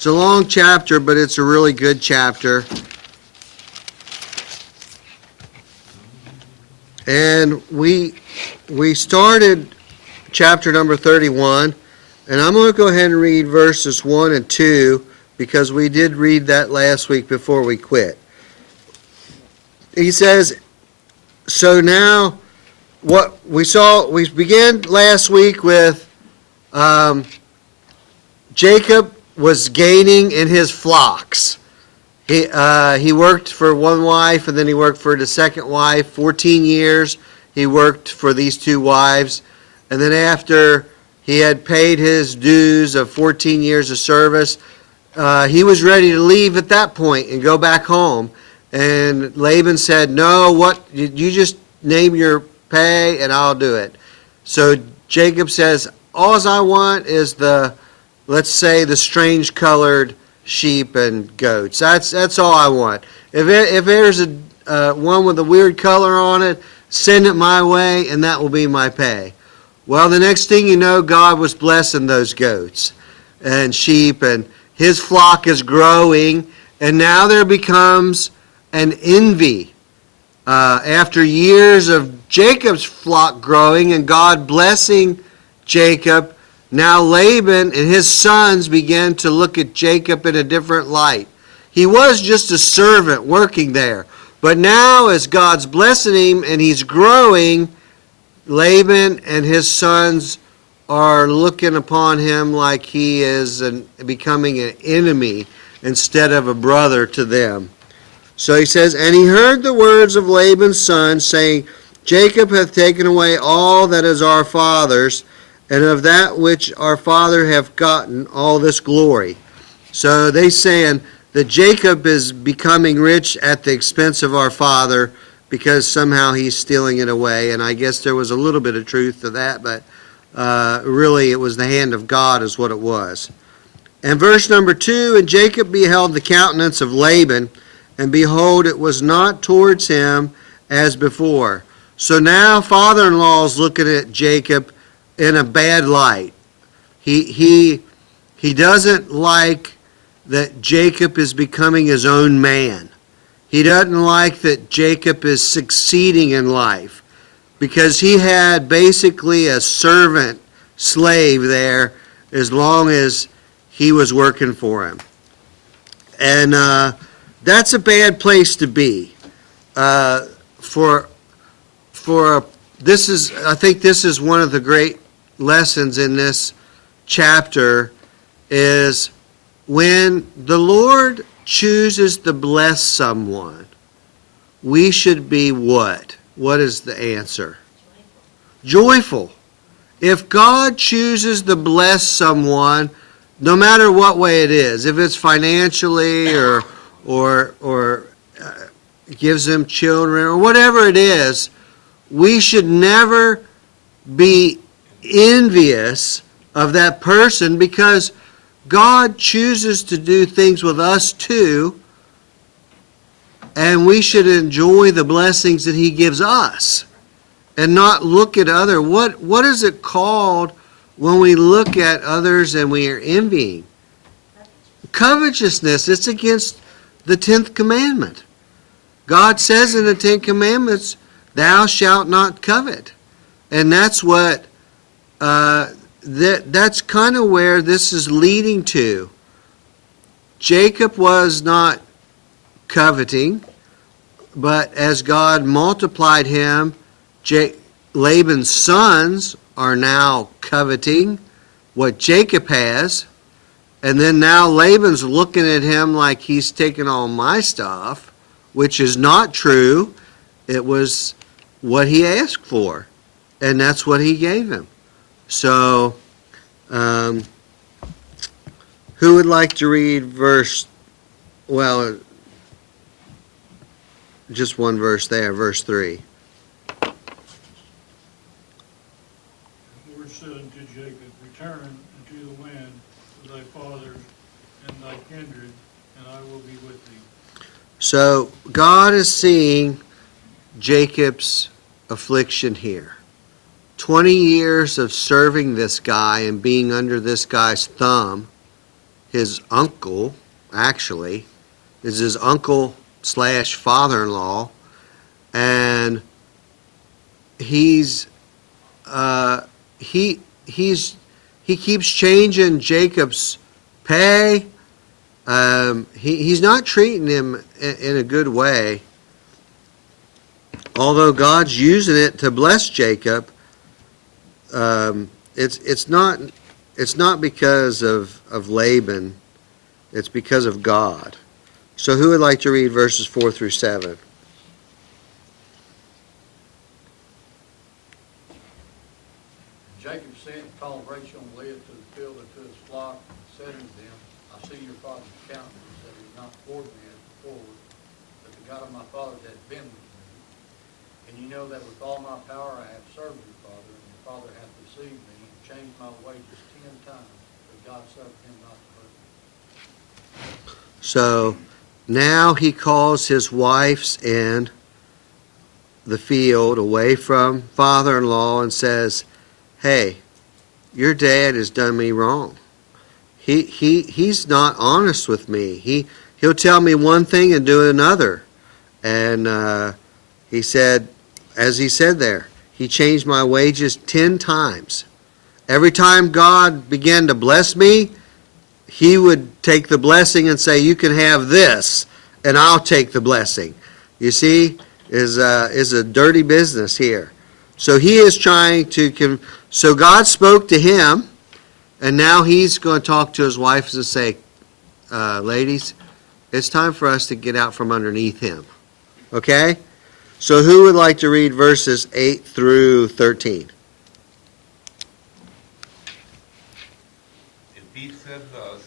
It's a long chapter, but it's a really good chapter. And we started chapter number 31, and I'm going to go ahead and read verses 1 and 2 because we did read that last week before we quit. He says, so now what we began last week with Jacob was gaining in his flocks. He worked for one wife, and then he worked for the second wife. 14 years he worked for these two wives. And then after he had paid his dues of 14 years of service, he was ready to leave at that point and go back home. And Laban said, no, you just name your pay and I'll do it. So Jacob says, all I want is let's say the strange colored sheep and goats. That's all I want. If there's a one with a weird color on it, send it my way and that will be my pay. Well, the next thing you know, God was blessing those goats and sheep, and his flock is growing, and now there becomes an envy. After years of Jacob's flock growing and God blessing Jacob, now Laban and his sons began to look at Jacob in a different light. He was just a servant working there. But now as God's blessing him and he's growing, Laban and his sons are looking upon him like he is becoming an enemy instead of a brother to them. So he says, and he heard the words of Laban's son, saying, Jacob hath taken away all that is our father's, and of that which our father hath gotten all this glory. So they saying that Jacob is becoming rich at the expense of our father because somehow he's stealing it away. And I guess there was a little bit of truth to that, but really it was the hand of God is what it was. And verse number 2, and Jacob beheld the countenance of Laban, and behold, it was not towards him as before. So now father-in-law is looking at Jacob in a bad light. He doesn't like that Jacob is becoming his own man. He doesn't like that Jacob is succeeding in life because he had basically a servant slave there as long as he was working for him. And that's a bad place to be. I think this is one of the great lessons in this chapter is when the Lord chooses to bless someone, we should be what? What is the answer? Joyful. If God chooses to bless someone, no matter what way it is, if it's financially or gives them children or whatever it is, we should never be envious of that person because God chooses to do things with us too, and we should enjoy the blessings that he gives us and not look at other. What is it called when we look at others and we are envying? Covetousness. It's against the 10th commandment. God says in the 10 commandments, thou shalt not covet. And that's what that's kind of where this is leading to. Jacob was not coveting, but as God multiplied him, Laban's sons are now coveting what Jacob has, and then now Laban's looking at him like he's taking all my stuff, which is not true. It was what he asked for, and that's what he gave him. So, who would like to read just one verse there, verse 3. The Lord said unto Jacob, return unto the land of thy fathers and thy kindred, and I will be with thee. So, God is seeing Jacob's affliction here. 20 years of serving this guy and being under this guy's thumb, his uncle, actually, is his uncle slash father-in-law, and he's he keeps changing Jacob's pay. He's not treating him in a good way. Although God's using it to bless Jacob, it's not because of Laban. It's because of God. So who would like to read verses 4 through 7? Jacob sent and called Rachel and Leah to the field and to his flock, and said unto them, I see your father's countenance, that he is not toward me as before, but the God of my fathers hath been with me. And you know that with all my power I have served your father, and your father hath deceived me, and changed my wages 10 times, but God suffered him not to hurt me. So now he calls his wife's in the field away from father-in-law and says, hey, your dad has done me wrong. He's not honest with me. He'll tell me one thing and do another. And he said, as he said there, he changed my wages 10 times. Every time God began to bless me, he would take the blessing and say, you can have this, and I'll take the blessing. You see, is a dirty business here. So he is trying to, so God spoke to him, and now he's going to talk to his wife and say, ladies, it's time for us to get out from underneath him. Okay? So who would like to read verses 8 through 13? If he said thus,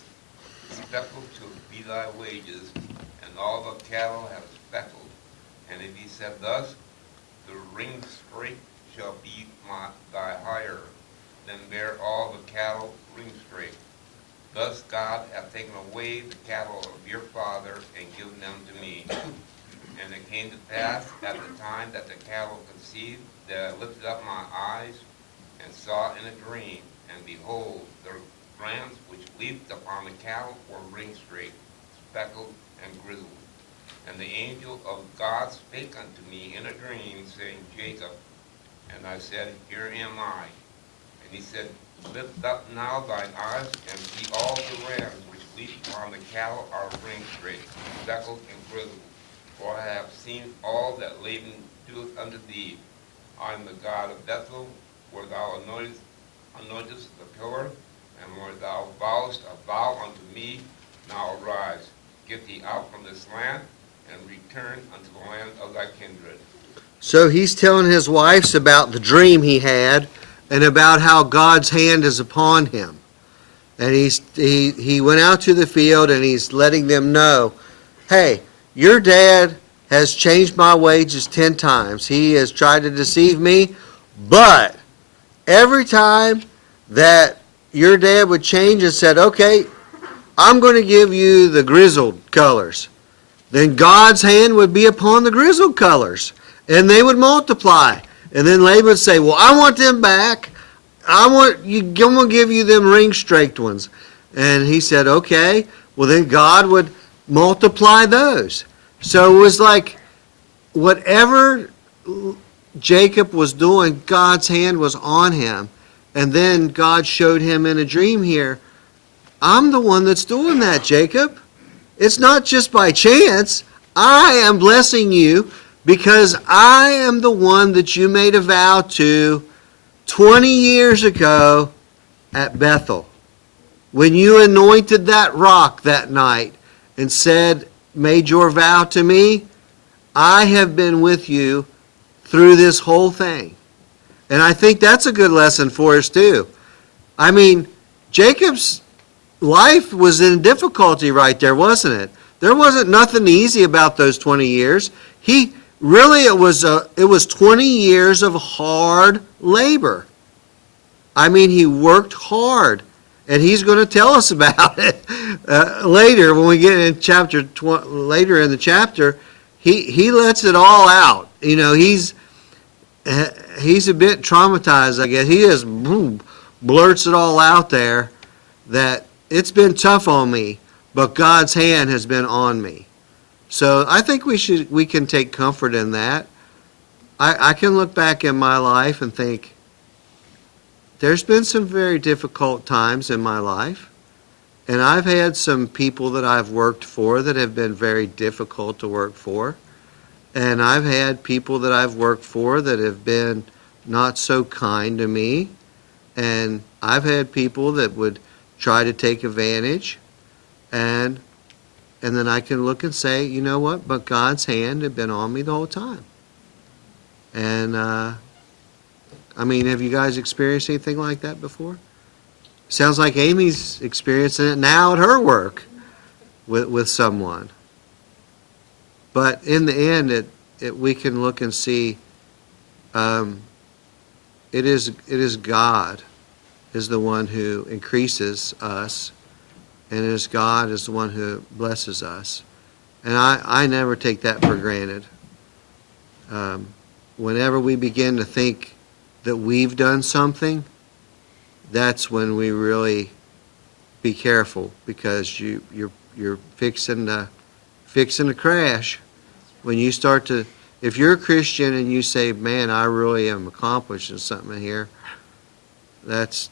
speckled shall be thy wages, and all the cattle have speckled. And if he said thus, the ringstake shall be thy hire, then bear all the cattle ringstake. Thus God hath taken away the cattle of your father and given them to me. And it came to pass at the time that the cattle conceived, that I lifted up my eyes and saw in a dream, and behold, the rams which leaped upon the cattle were ringstake, speckled, and grizzled. And the angel of God spake unto me in a dream, saying, Jacob. And I said, Here am I. And he said, Lift up now thine eyes, and see all the rams which leap upon the cattle are ringstake, speckled, and grizzled. For I have seen all that Laban doeth unto thee. I am the God of Bethel, where thou anointest the pillar, and where thou vowest a vow unto me. Now arise, get thee out from this land, and return unto the land of thy kindred. So he's telling his wives about the dream he had and about how God's hand is upon him. And he went out to the field and he's letting them know, hey, your dad has changed my wages 10 times. He has tried to deceive me, but every time that your dad would change and said, okay, I'm going to give you the grizzled colors, then God's hand would be upon the grizzled colors, and they would multiply. And then Laban would say, well, I want them back. I'm going to give you them ring-straked ones. And he said, okay. Well, then God would multiply those. So it was like whatever Jacob was doing, God's hand was on him. And then God showed him in a dream here, I'm the one that's doing that, Jacob. It's not just by chance. I am blessing you because I am the one that you made a vow to 20 years ago at Bethel. When you anointed that rock that night and said, made your vow to me, I have been with you through this whole thing. And I think that's a good lesson for us too. I mean, Jacob's life was in difficulty right there, wasn't it? There wasn't nothing easy about those 20 years. It was 20 years of hard labor. I mean, he worked hard. And he's going to tell us about it later when we get in later in the chapter. He lets it all out. You know, he's a bit traumatized, I guess. He just blurts it all out there that it's been tough on me, but God's hand has been on me. So I think we can take comfort in that. I can look back in my life and think, there's been some very difficult times in my life, and I've had some people that I've worked for that have been very difficult to work for, and I've had people that I've worked for that have been not so kind to me, and I've had people that would try to take advantage, and then I can look and say, you know what, but God's hand had been on me the whole time. And, I mean, have you guys experienced anything like that before? Sounds like Amy's experiencing it now at her work with someone. But in the end, we can look and see, it is God is the one who increases us, and it is God is the one who blesses us. And I never take that for granted. Whenever we begin to think that we've done something, that's when we really be careful, because you're fixing to crash. When you start to, if you're a Christian and you say, man, I really am accomplishing something here, that's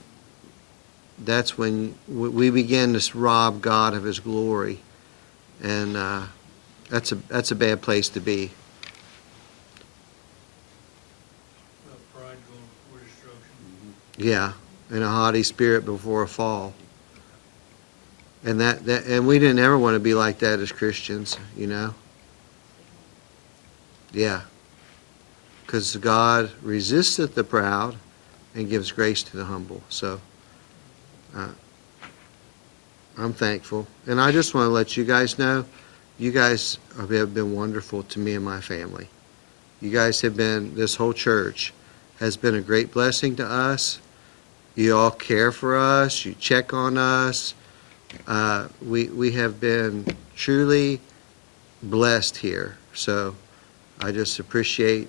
when we begin to rob God of His glory, and that's a bad place to be. Pride going before destruction. Yeah, and a haughty spirit before a fall. And and we didn't ever want to be like that as Christians, you know? Yeah. Because God resisteth the proud and gives grace to the humble. So, I'm thankful. And I just want to let you guys know, you guys have been wonderful to me and my family. You guys have been, this whole church has been a great blessing to us. You all care for us. You check on us. We have been truly blessed here. So I just appreciate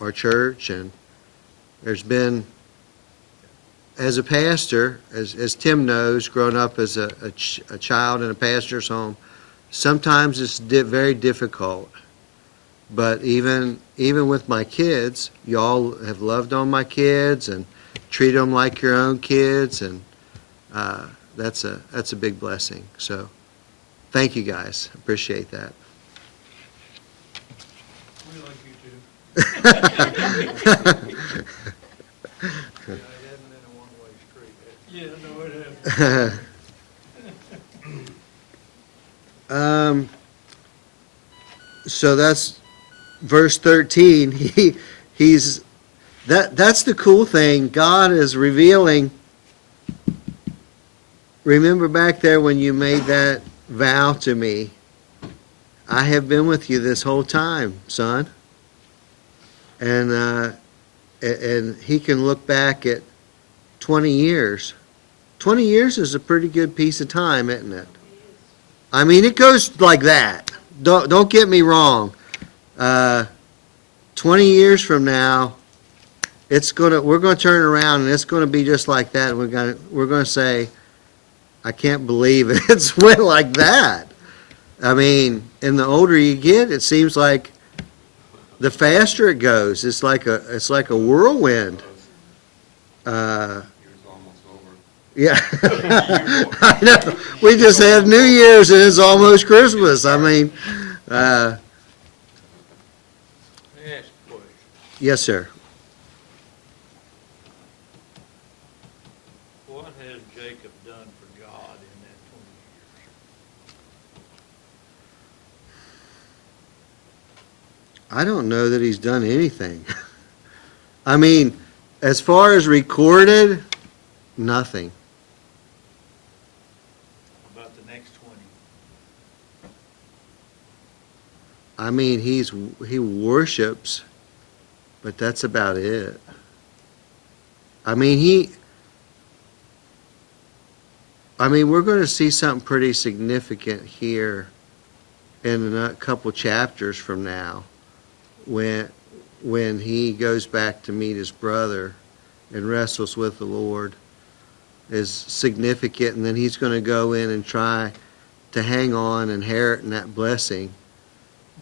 our church. And there's been, as a pastor, as Tim knows, growing up as a child in a pastor's home, sometimes it's very difficult. But even with my kids, y'all have loved on my kids and treat them like your own kids, and that's a big blessing. So thank you guys. Appreciate that. We like you too. Yeah, it hasn't been a one-way street. Yeah, no, it hasn't. So that's verse 13. That's the cool thing. God is revealing. Remember back there when you made that vow to me, I have been with you this whole time, son. And he can look back at 20 years. 20 years is a pretty good piece of time, isn't it? I mean, it goes like that. Don't get me wrong. 20 years from now, we're gonna turn around and it's gonna be just like that. And we're gonna say, I can't believe it's went like that. I mean, and the older you get, it seems like the faster it goes. It's like a whirlwind. Year's almost over. Yeah, I know. We just had New Year's and it's almost Christmas. I mean, Let me ask a question. yes, sir. What has Jacob done for God in that 20 years? I don't know that he's done anything. I mean, as far as recorded, nothing. About the next 20? I mean, he worships, but that's about it. I mean, we're going to see something pretty significant here in a couple chapters from now, when he goes back to meet his brother and wrestles with the Lord. is significant, and then he's going to go in and try to hang on and inherit in that blessing,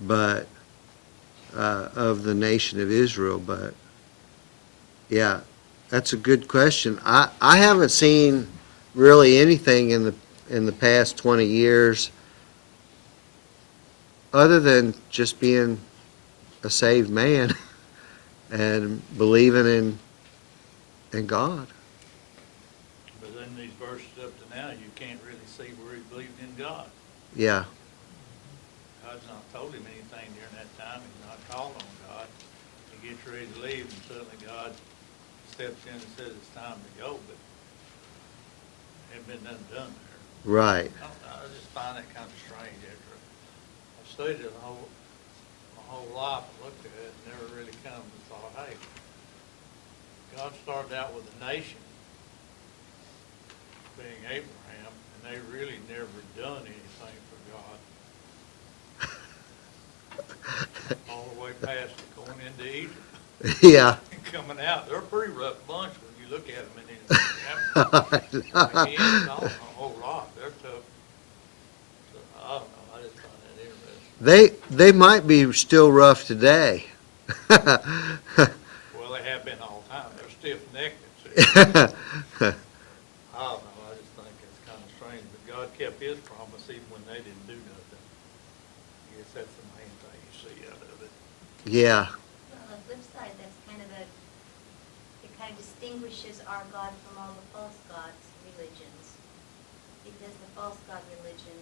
but of the nation of Israel. But yeah, that's a good question. I haven't seen really anything in the past 20 years other than just being a saved man and believing in God. But then these verses up to now, you can't really see where he believed in God. Yeah, God's not told him anything during that time. He's not called on God. He gets ready to leave, and suddenly God steps in and says it's time to go, but ain't been nothing done there. right. I don't know, I just find that kind of strange after I've studied it my whole life, and looked at it, and never really come and thought, hey, God started out with a nation, being Abraham, and they really never done anything for God. All the way past going into Egypt Yeah. and coming out. They're a pretty rough bunch when you look at them, and then he ain't gone a whole lot. They're tough. So, I don't know, I just find that interesting. They might be still rough today. Well, they have been all the time. They're stiff-necked. See. I don't know, I just think it's kind of strange, but God kept his promise even when they didn't do nothing. I guess that's the main thing you see out of it. Yeah, Well, on the flip side, that's kind of it kind of distinguishes our God from all the false gods religions. Because the false god religion,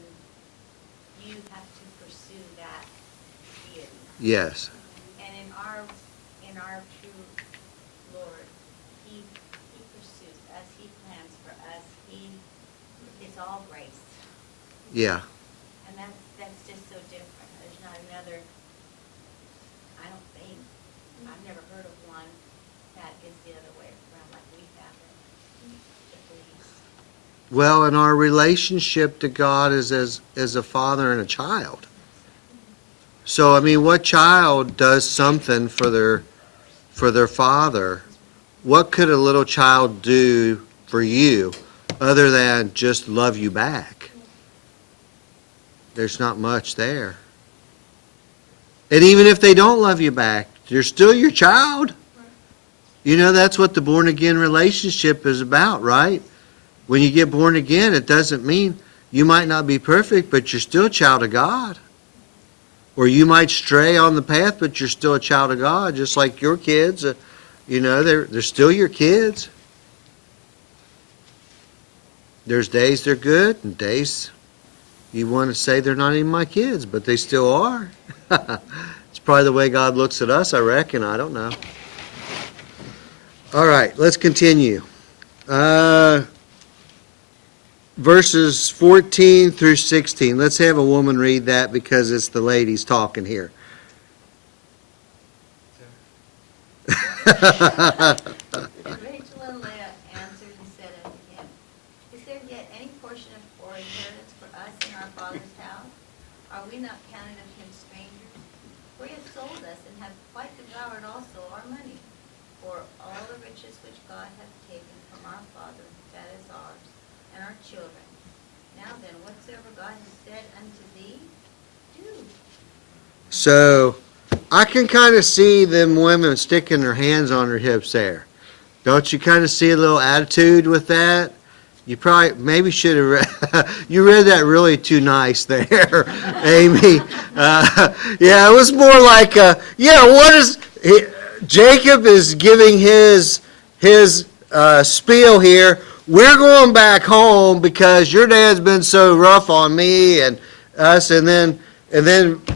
you have to pursue that deity. yes, And in our true Lord, he pursues us, he plans for us, it's all grace. yeah. And that's just so different. There's not another, I don't think, I've never heard of one that is the other way around like we have it. That believes. Well, and our relationship to God is as a father and a child. So, I mean, what child does something for their father? What could a little child do for you other than just love you back? There's not much there. And even if they don't love you back, you're still your child. You know, that's what the born again relationship is about, right? When you get born again, it doesn't mean you might not be perfect, but you're still a child of God. Or you might stray on the path, but you're still a child of God, just like your kids. You know, they're still your kids. There's days they're good, and days you want to say they're not even my kids, but they still are. It's probably the way God looks at us, I reckon. I don't know. All right, let's continue. Verses 14 through 16. Let's have a woman read that because it's the ladies talking here. And Rachel and Leah answered and said unto him, Is there yet any portion or inheritance for us in our father's house? Are we not counted of him strangers? For he hath sold us, and hath quite devoured also our money. For all the riches which God hath taken from our father, that is ours, and our children. Now then, whatsoever God has said unto thee, do. So I can kind of see them women sticking their hands on their hips there. Don't you kind of see a little attitude with that? You probably maybe should have read, you read that really too nice there, Amy. Yeah, it was more like, what is, Jacob is giving his spiel here. We're going back home because your dad's been so rough on me and us, and then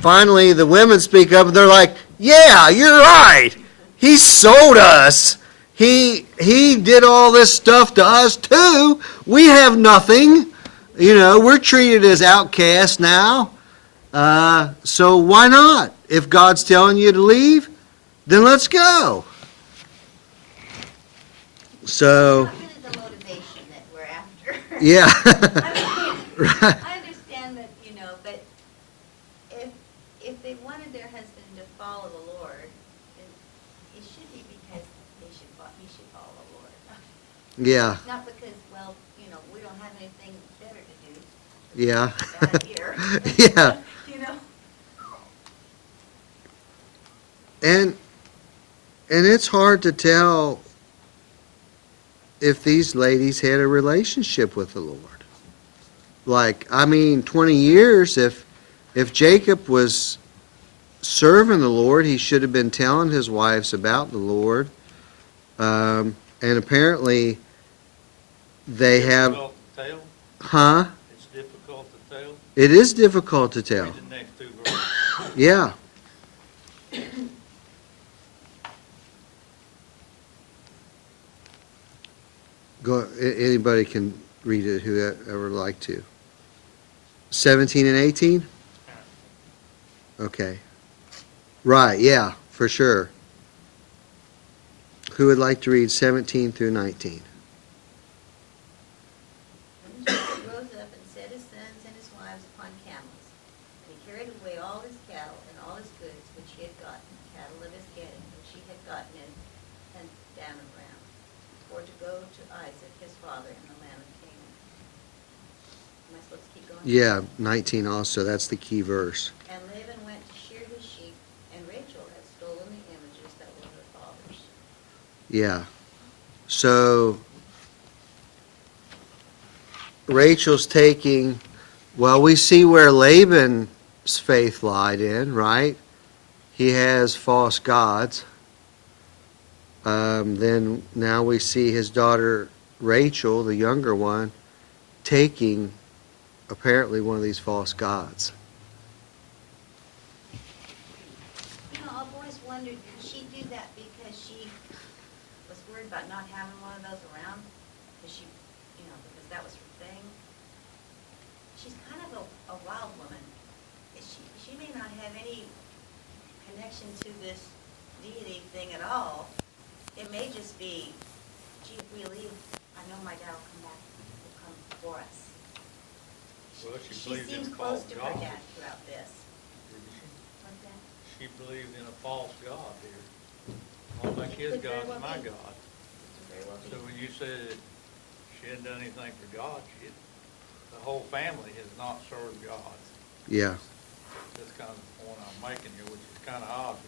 finally the women speak up and they're like, yeah, you're right. He sold us. He did all this stuff to us too. We have nothing. You know, we're treated as outcasts now. So why not? If God's telling you to leave, then let's go. So, It's not really the motivation that we're after. yeah. I understand that, but if they wanted their husband to follow the Lord, then it should be because he should follow the Lord. Yeah. Not because, well, Yeah. bad year. Yeah. You know? And it's hard to tell if these ladies had a relationship with the Lord. Like, I mean, 20 years, if Jacob was serving the Lord, he should have been telling his wives about the Lord. And apparently, they have, Difficult to tell. huh? It's difficult to tell. It is difficult to tell. Read the next two verses. Yeah. Anybody can read it, whoever would like to. 17 and 18? Okay. Right, yeah, for sure. Who would like to read 17 through 19? And Jacob rose up and set his sons and his wives upon camels. And he carried away all his cattle and all his goods which he had gotten, cattle of his getting, which he had gotten in Dan Aram, for to go to Isaac his father in the land of Canaan. Am I supposed to keep going? Yeah, 19 also, that's the key verse. And Laban went to shear his sheep, and Rachel had stolen the images that were her father's. Yeah. So, Rachel's taking, well, we see where Laban's faith lied in, right? He has false gods. Then now we see his daughter Rachel, the younger one, taking apparently one of these false gods. You know, I've always wondered, did she do that because she was worried about not having one of those around? Because she, you know, because that was her thing? She's kind of a wild woman. She may not have any connection to this deity thing at all. It may just be, gee, if we leave, I know my dad will come back, will come for us. Well, she She believed in seems a close false to her God. dad throughout this. Didn't she? What's that? She believed in a false God here. I don't think his Could very God's well my be. God. Could very well be. So when you said she hadn't done anything for God, the whole family has not served God. Yeah. That's kind of the point I'm making here, which is kind of odd.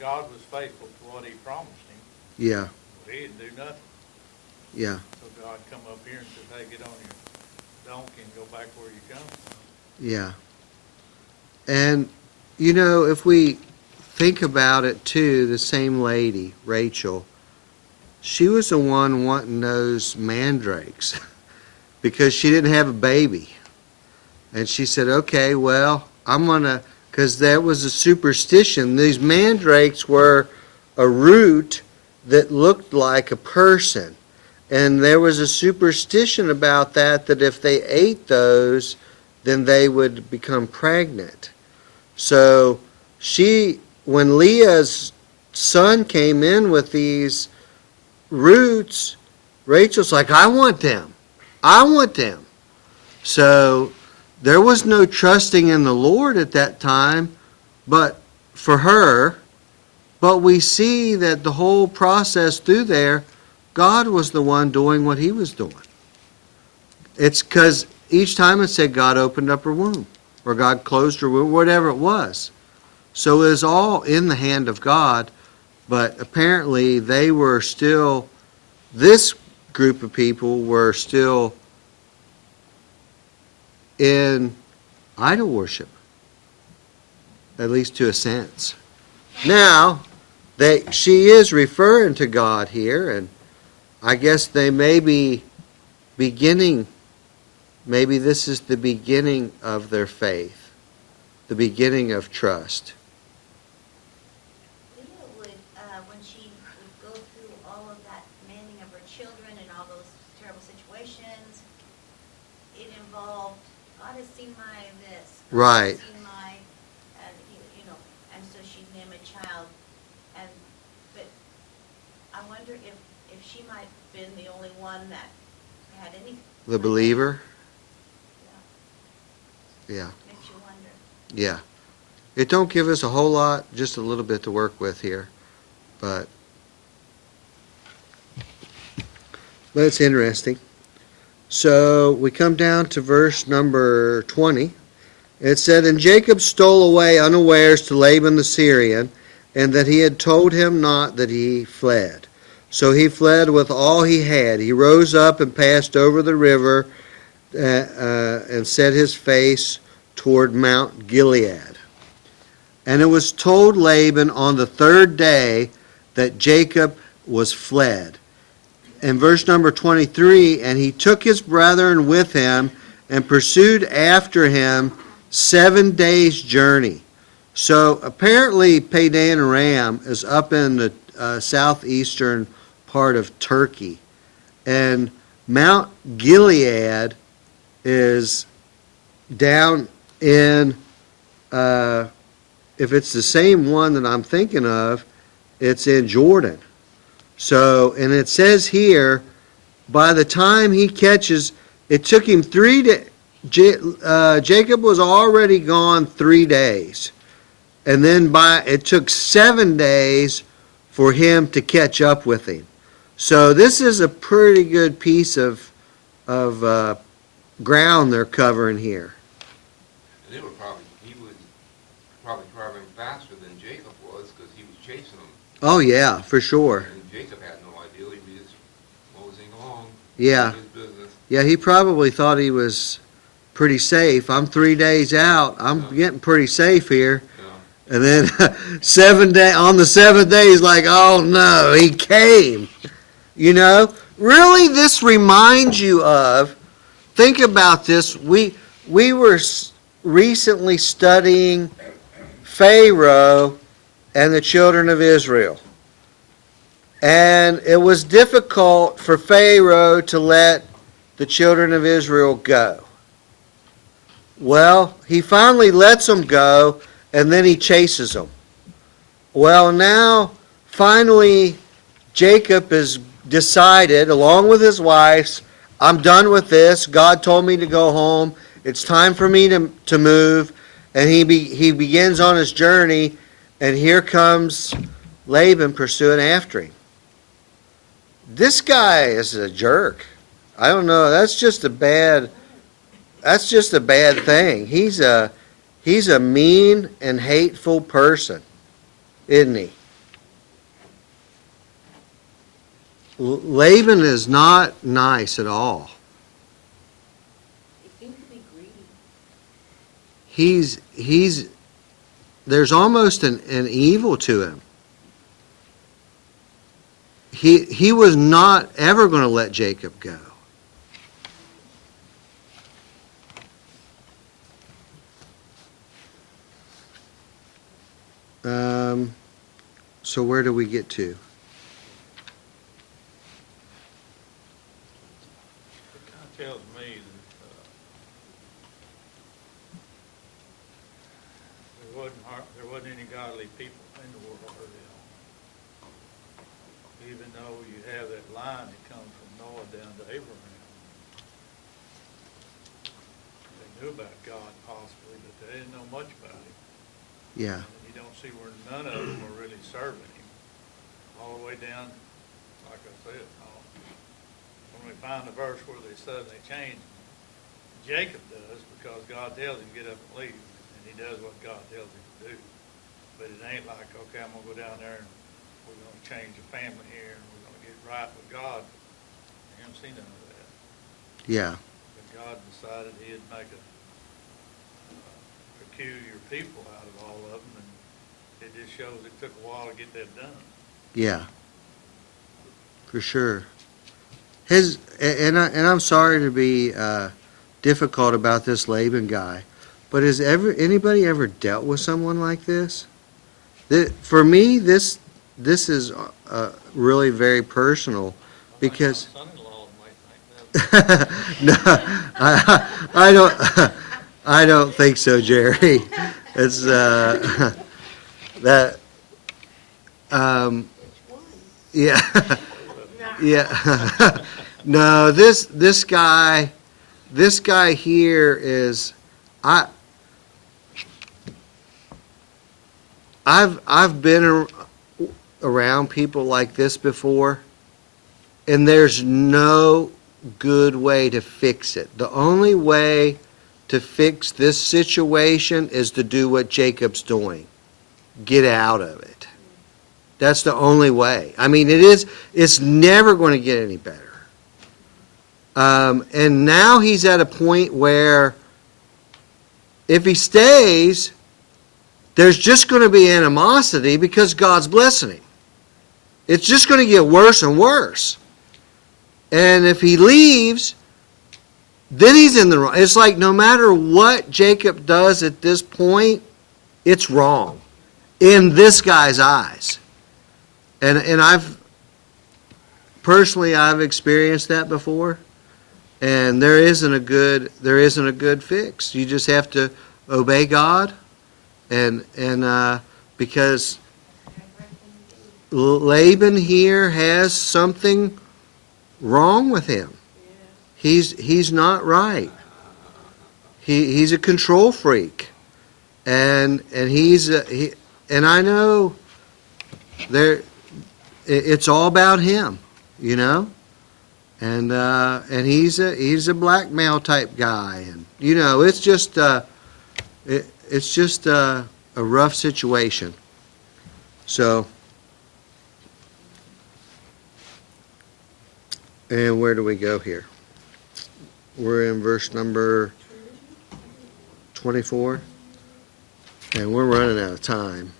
God was faithful to what he promised him. Yeah. But he didn't do nothing. Yeah. So God come up here and said, hey, get on your donkey and go back where you come from. Yeah. And, you know, if we think about it too, the same lady, Rachel, she was the one wanting those mandrakes because she didn't have a baby. And she said, okay, well, I'm going to, because that was a superstition. These mandrakes were a root that looked like a person. And there was a superstition about that if they ate those, then they would become pregnant. So when Leah's son came in with these roots, Rachel's like, I want them. I want them. So there was no trusting in the Lord at that time, but for her, but we see that the whole process through there, God was the one doing what he was doing. It's because each time it said God opened up her womb, or God closed her womb, whatever it was. So it was all in the hand of God, but apparently they were still, this group of people were still in idol worship, at least to a sense. Now, she is referring to God here, and I guess they may be beginning, maybe this is the beginning of their faith, the beginning of trust. Leah would, when she would go through all of that manning of her children and all those terrible situations, it involved, God has seen my this. God Right. has seen my, and, you know, and so she'd name a child. And, but I wonder if she might have been the only one that had any. The believer? Yeah, Yeah, makes you wonder. yeah. It don't give us a whole lot, just a little bit to work with here, but it's interesting. So we come down to verse number 20. It said, And Jacob stole away unawares to Laban the Syrian, and that he had told him not that he fled. So he fled with all he had. He rose up and passed over the river and set his face toward Mount Gilead. And it was told Laban on the third day that Jacob was fled. In verse number 23, and he took his brethren with him and pursued after him 7 days' journey. So apparently Padan Aram is up in the southeastern part of Turkey. And Mount Gilead is down in, if it's the same one that I'm thinking of, it's in Jordan. So, and it says here, by the time he catches, it took him 3 days. Jacob was already gone 3 days. And then it took 7 days for him to catch up with him. So this is a pretty good piece of ground they're covering here. He was probably traveling faster than Jacob was because he was chasing him. Oh yeah, for sure. And Jacob had no idea. He was just moseying along. Yeah. Doing his business. Yeah, he probably thought he was pretty safe. I'm 3 days out. I'm getting pretty safe here. Yeah. And then on the 7th day, he's like, oh no, he came. You know, really this reminds you of, think about this, we were recently studying Pharaoh and the children of Israel. And it was difficult for Pharaoh to let the children of Israel go. Well, he finally lets them go, and then he chases them. Well, now, finally, Jacob has decided, along with his wives, I'm done with this. God told me to go home. It's time for me to move. And he begins on his journey, and here comes Laban pursuing after him. This guy is a jerk. I don't know. That's just a bad thing. He's a mean and hateful person, isn't he? Laban is not nice at all. He seems to be greedy. There's almost an evil to him. He was not ever going to let Jacob go. So where do we get to? It kind of tells me that there wasn't any godly people in the world early on. Even though you have that line that comes from Noah down to Abraham. They knew about God possibly, but they didn't know much about him. Yeah. And you don't see where none of them were really serving him. All the way down, like I said, when we find the verse where they suddenly change, Jacob does because God tells him to get up and leave, and he does what God tells him to do. But it ain't like, okay, I'm gonna go down there and we're gonna change the family here and we're gonna get right with God. I haven't seen none of that. Yeah. But God decided he'd make a peculiar people out of all of them, and it just shows it took a while to get that done. Yeah. For sure. I'm sorry to be difficult about this Laban guy, but has anybody ever dealt with someone like this? For me, this is really very personal because My son-in-law might think that. no, I don't think so, Jerry. It's that. Yeah, yeah. No, this guy here is I've been around people like this before, and there's no good way to fix it. The only way to fix this situation is to do what Jacob's doing. Get out of it. That's the only way. I mean, it's never going to get any better. And now he's at a point where if he stays, there's just going to be animosity because God's blessing him. It's just going to get worse and worse. And if he leaves, then he's in the wrong. It's like no matter what Jacob does at this point, it's wrong in this guy's eyes. And I've experienced that before. And there isn't a good fix. You just have to obey God, and because Laban here has something wrong with him. He's not right. He's a control freak, and and I know it's all about him, you know. And he's a blackmail type guy, and you know it's just a rough situation. So, and where do we go here? We're in verse number 24, and we're running out of time.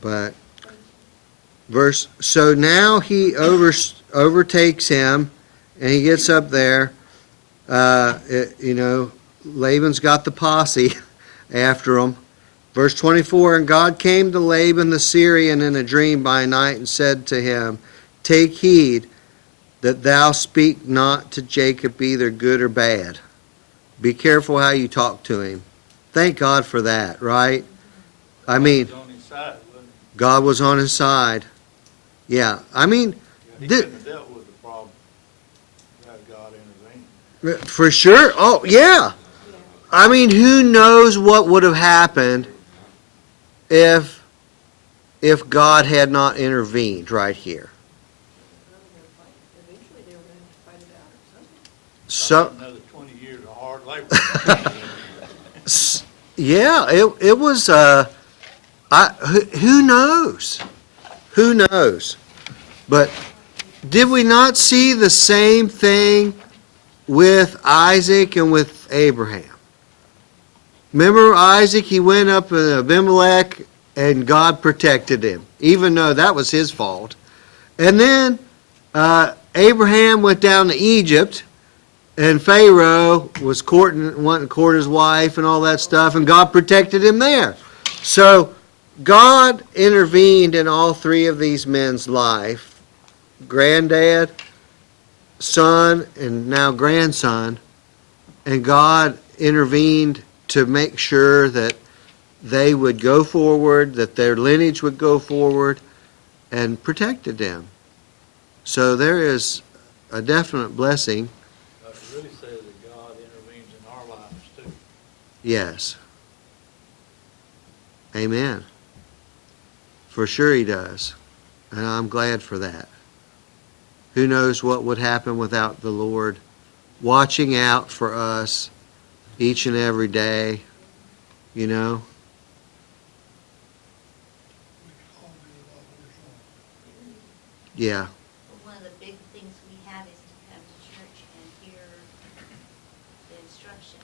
But so now he overtakes him, and he gets up there. Laban's got the posse after him. Verse 24, and God came to Laban the Syrian in a dream by night and said to him, take heed that thou speak not to Jacob either good or bad. Be careful how you talk to him. Thank God for that, right? I mean, God was on his side. Yeah, I mean, he couldn't have dealt with the problem without God intervening. For sure. Oh, yeah. I mean, who knows what would have happened if God had not intervened right here. Eventually they were going to fight it out or something. So, Another 20 years of hard labor. yeah, it was, who knows? Who knows? But did we not see the same thing with Isaac and with Abraham? Remember Isaac, he went up in Abimelech and God protected him, even though that was his fault. And then Abraham went down to Egypt, and Pharaoh was wanting to court his wife and all that stuff, and God protected him there. So God intervened in all three of these men's life, granddad, son, and now grandson, and God intervened to make sure that they would go forward, that their lineage would go forward, and protected them. So there is a definite blessing. But it really says that God intervenes in our lives too. Yes. Amen. For sure he does. And I'm glad for that. Who knows what would happen without the Lord watching out for us each and every day, you know? Yeah. One of the big things we have is to come to church and hear the instruction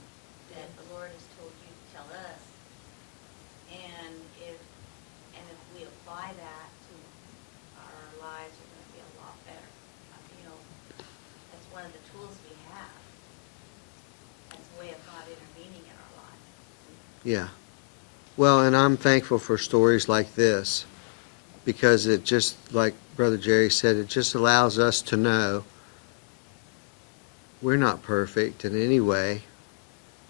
that the Lord has told you to tell us. And if we apply that to our lives, are going to be a lot better. That's one of the tools we have. That's a way of God intervening in our lives. Yeah. Well, and I'm thankful for stories like this because it just, like Brother Jerry said, it just allows us to know we're not perfect in any way.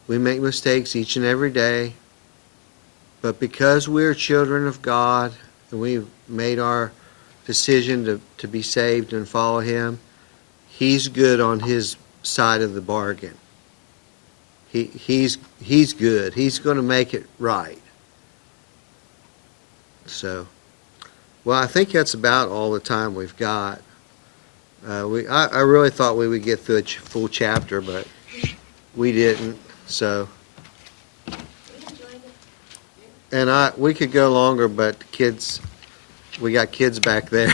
We make mistakes each and every day. But because we're children of God and we've made our decision to be saved and follow Him, He's good on His side of the bargain. He's good. He's going to make it right. So, well, I think that's about all the time we've got. I really thought we would get through a full chapter, but we didn't, so. We enjoyed it. And we could go longer, but we got kids back there.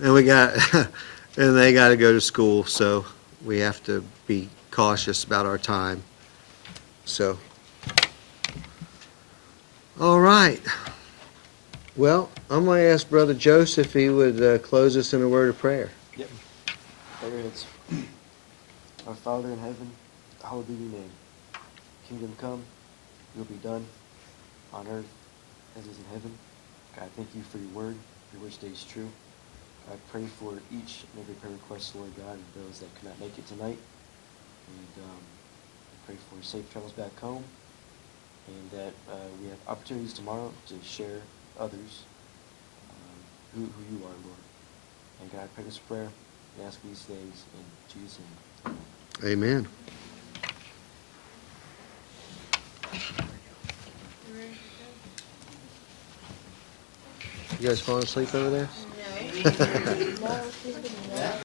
And and they gotta go to school, so we have to be cautious about our time. So. All right. Well, I'm gonna ask Brother Joseph if he would close us in a word of prayer. Yep. Bow your heads. Our Father in heaven, hallowed be your name. Kingdom come, will be done on earth as is in heaven. God, thank you for your word stays true. I pray for each and every prayer request, Lord God, and those that could not make it tonight. And I pray for safe travels back home, and that we have opportunities tomorrow to share others who you are, Lord. And God, I pray this prayer and ask these things in Jesus' name. Amen. Amen. You guys falling asleep over there? No. No, she's been